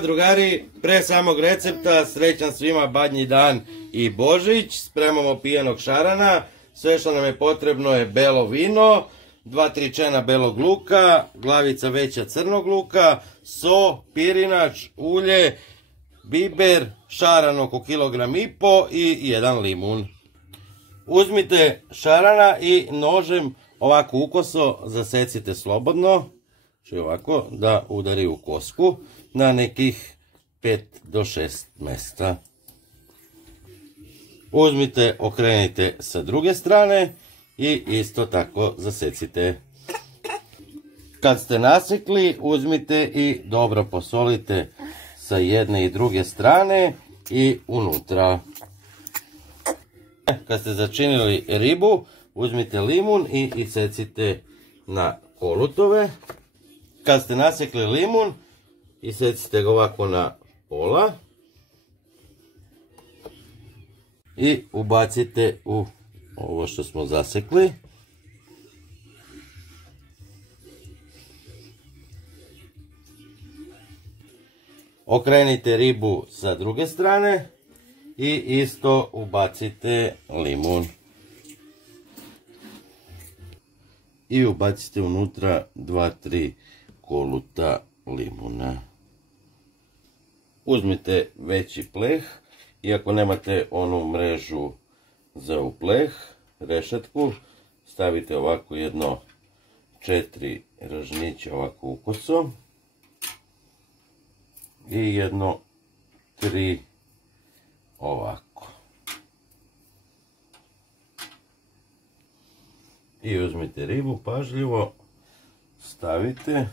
Drugari, pre samog recepta srećan svima Badnji dan i Božić. Spremamo pijanog šarana. Sve što nam je potrebno je belo vino, 2-3 čena belog luka, glavica veća crnog luka, so, pirinač, ulje, biber, šaran oko 1,5 kg i 1 limun. Uzmite šarana i nožem ovako ukoso zasecite slobodno, znači ovako da udari u kosku na nekih 5 do 6 mjesta. Uzmite, okrenite sa druge strane i isto tako zasecite. Kad ste nasekli, uzmite i dobro posolite sa jedne i druge strane i unutra. Kad ste začinili ribu, uzmite limun i isecite na kolutove. Kad ste nasekli limun, isecite ga ovako na pola i ubacite u ovo što smo zasekli. Okrenite ribu sa druge strane i isto ubacite limun. I ubacite unutra 2-3 koluta limuna. Uzmite veći pleh i ako nemate onu mrežu za u pleh, rešetku, stavite ovako jedno 4 ražnjića ovako ukoso i jedno 3 ovako. I uzmite ribu, pažljivo stavite.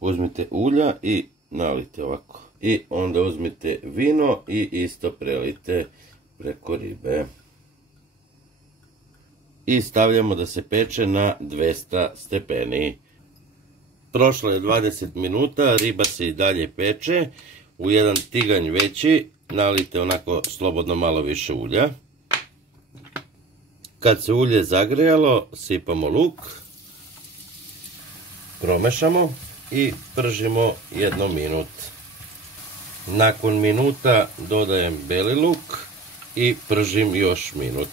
Uzmite ulja i nalite ovako. I onda uzmite vino i isto prelite preko ribe. I stavljamo da se peče na 200 stepeni. Prošlo je 20 minuta, riba se i dalje peče. U jedan tiganj veći nalite onako slobodno malo više ulja. Kad se ulje zagrejalo, sipamo luk, promešamo i pržimo 1 minut. Nakon minuta dodajem beli luk i pržim još minut.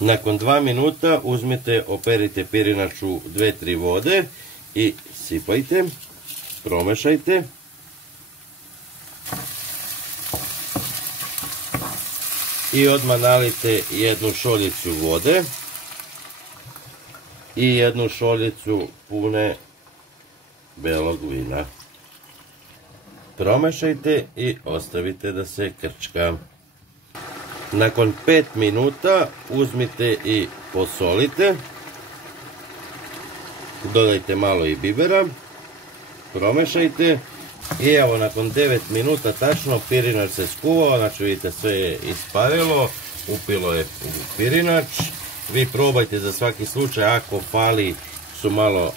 Nakon 2 minuta uzmite, operite pirinač u 2-3 vode i sipajte, promešajte. I odmah nalite 1 šoljicu vode i 1 šoljicu pune belog vina. Promešajte i ostavite da se krčka. Nakon 5 minuta uzmite i posolite. Dodajte malo i bibera. Promešajte. I evo, nakon 9 minuta tačno pirinač se skuvao, znači vidite sve je isparilo, upilo je u pirinač. Vi probajte za svaki slučaj, ako fali su malo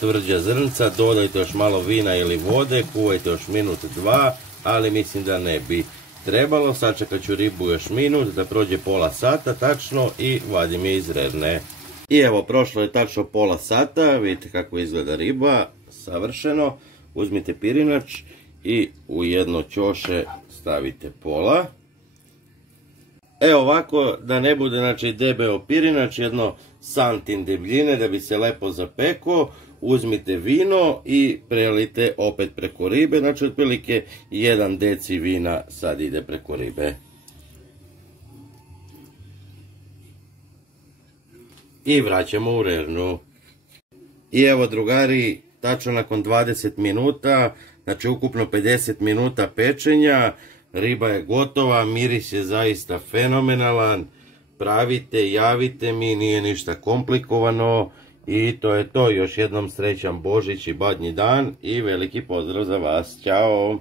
tvrđa zrnca, dodajte još malo vina ili vode, kuvajte još minut 2, ali mislim da ne bi trebalo. Sačekat ću ribu još minut, da prođe pola sata tačno i vadim je iz rerne. I evo, prošlo je tačno pola sata, vidite kako izgleda riba, savršeno. Uzmite pirinač i u jedno ćoše stavite pola. Evo ovako, da ne bude znači debeo pirinač, jedno santim debljine da bi se lepo zapekao. Uzmite vino i prelite opet preko ribe, znači otprilike 1 deci vina sad ide preko ribe. I vraćamo u rernu. I evo drugari, tačno nakon 20 minuta, znači ukupno 50 minuta pečenja, riba je gotova, miris je zaista fenomenalan. Pravite, javite mi, nije ništa komplikovano i to je to. Još jednom srećan Božić i Badnji dan i veliki pozdrav za vas. Ćao!